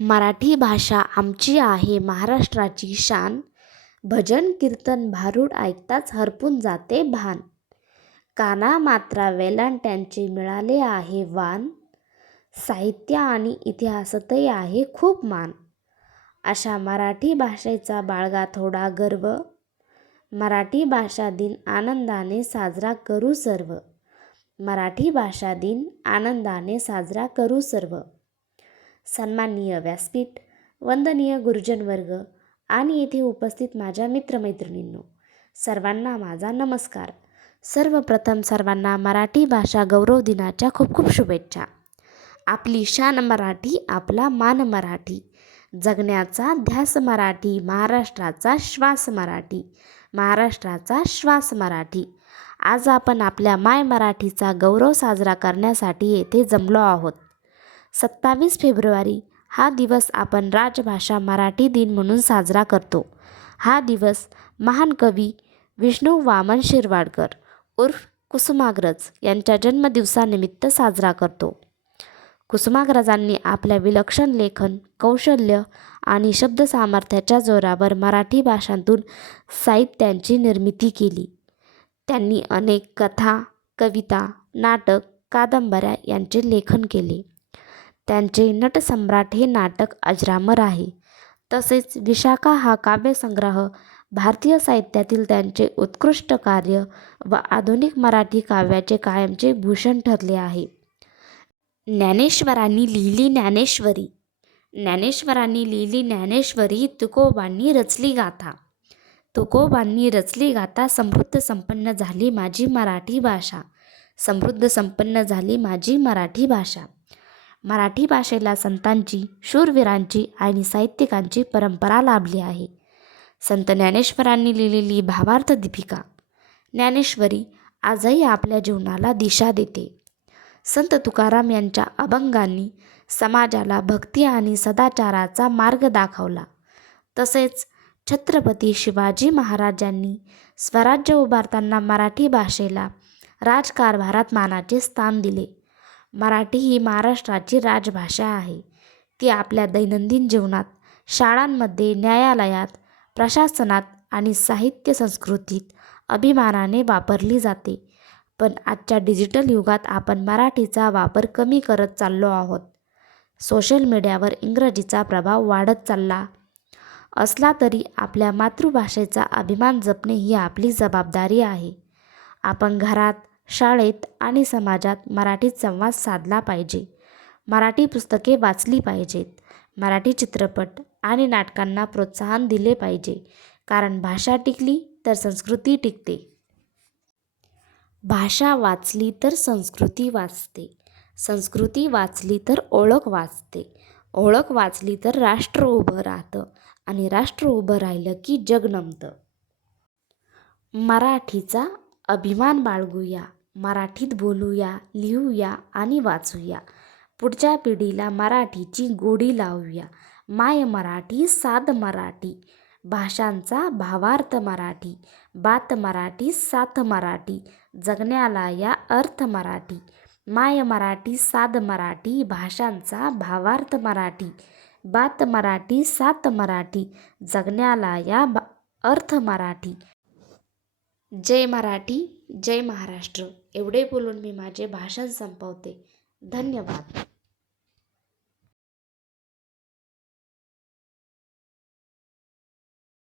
मराठी भाषा आमची आहे महाराष्ट्राची शान. भजन कीर्तन भारूड ऐकताच हरपून जाते भान. काना मात्रा वेलांट्यांचे मिळाले आहे वान. साहित्य आणि इतिहासातही आहे खूप मान. अशा मराठी भाषेचा बाळगा थोडा गर्व. मराठी भाषा दिन आनंदाने साजरा करू सर्व. मराठी भाषा दिन आनंदाने साजरा करू सर्व. सन्माननीय व्यासपीठ, वंदनीय गुरुजन वर्ग आणि येथे उपस्थित माझ्या मित्रमैत्रिणींनो, सर्वांना माझा नमस्कार. सर्वप्रथम सर्वांना मराठी भाषा गौरव दिनाच्या खूप खूप शुभेच्छा. आपली शान मराठी, आपला मान मराठी, जगण्याचा ध्यास मराठी, महाराष्ट्राचा श्वास मराठी, महाराष्ट्राचा श्वास मराठी. आज आपण आपल्या माय मराठीचा गौरव साजरा करण्यासाठी येथे जमलो आहोत. 27 फेब्रुवारी हा दिवस आपण राजभाषा मराठी दिन म्हणून साजरा करतो. हा दिवस महान कवी विष्णू वामन शिरवाडकर उर्फ कुसुमाग्रज यांच्या जन्मदिवसानिमित्त साजरा करतो. कुसुमाग्रजांनी आपल्या विलक्षण लेखन कौशल्य आणि शब्दसामर्थ्याच्या जोरावर मराठी भाषांतून साहित्यांची निर्मिती केली. त्यांनी अनेक कथा, कविता, नाटक, कादंबऱ्या यांचे लेखन केले. त्यांचे नटसम्राट हे नाटक अजरामर आहे. तसेच विशाखा हा काव्यसंग्रह भारतीय साहित्यातील त्यांचे उत्कृष्ट कार्य व आधुनिक मराठी काव्याचे कायमचे भूषण ठरले आहे. ज्ञानेश्वरांनी लिहिली ज्ञानेश्वरी. ज्ञानेश्वरांनी लिहिली ज्ञानेश्वरी. तुकोबांनी रचली गाथा. तुकोबांनी रचली गाथा. समृद्ध संपन्न झाली माझी मराठी भाषा. समृद्ध संपन्न झाली माझी मराठी भाषा. मराठी भाषेला संतांची, शूरवीरांची आणि साहित्यिकांची परंपरा लाभली आहे. संत ज्ञानेश्वरांनी लिहिलेली भावार्थ दीपिका ज्ञानेश्वरी आजही आपल्या जीवनाला दिशा देते. संत तुकाराम यांच्या अभंगांनी समाजाला भक्ती आणि सदाचाराचा मार्ग दाखवला. तसेच छत्रपती शिवाजी महाराजांनी स्वराज्य उभारताना मराठी भाषेला राजकारभारात मानाचे स्थान दिले. मराठी ही महाराष्ट्राची राजभाषा आहे. ती आपल्या दैनंदिन जीवनात, शाळांमध्ये, न्यायालयात, प्रशासनात आणि साहित्य संस्कृतीत अभिमानाने वापरली जाते. पण आजच्या डिजिटल युगात आपण मराठीचा वापर कमी करत चाललो आहोत. सोशल मीडियावर इंग्रजीचा प्रभाव वाढत चालला असला तरी आपल्या मातृभाषेचा अभिमान जपणे ही आपली जबाबदारी आहे. आपण घरात, शाळेत आणि समाजात मराठीत संवाद साधला पाहिजे. मराठी पुस्तके वाचली पाहिजेत. मराठी चित्रपट आणि नाटकांना प्रोत्साहन दिले पाहिजे. कारण भाषा टिकली तर संस्कृती टिकते. भाषा वाचली तर संस्कृती वाचते. संस्कृती वाचली तर ओळख वाचते. ओळख वाचली तर राष्ट्र उभं राहतं आणि राष्ट्र उभं राहिलं की जग नमतं. मराठीचा अभिमान बाळगूया. मराठीत बोलूया, लिहूया आणि वाचूया. पुढच्या पिढीला मराठीची गोडी लावूया. माय मराठी, साध मराठी, भाषांचा भावार्थ मराठी, बात मराठी, साथ मराठी, जगण्याला या अर्थ मराठी. माय मराठी, साध मराठी, भाषांचा भावार्थ मराठी, बात मराठी, साथ मराठी, जगण्याला या अर्थ मराठी. जय मराठी, जय महाराष्ट्र. एवढे बोलून मी माझे भाषण संपवते. धन्यवाद.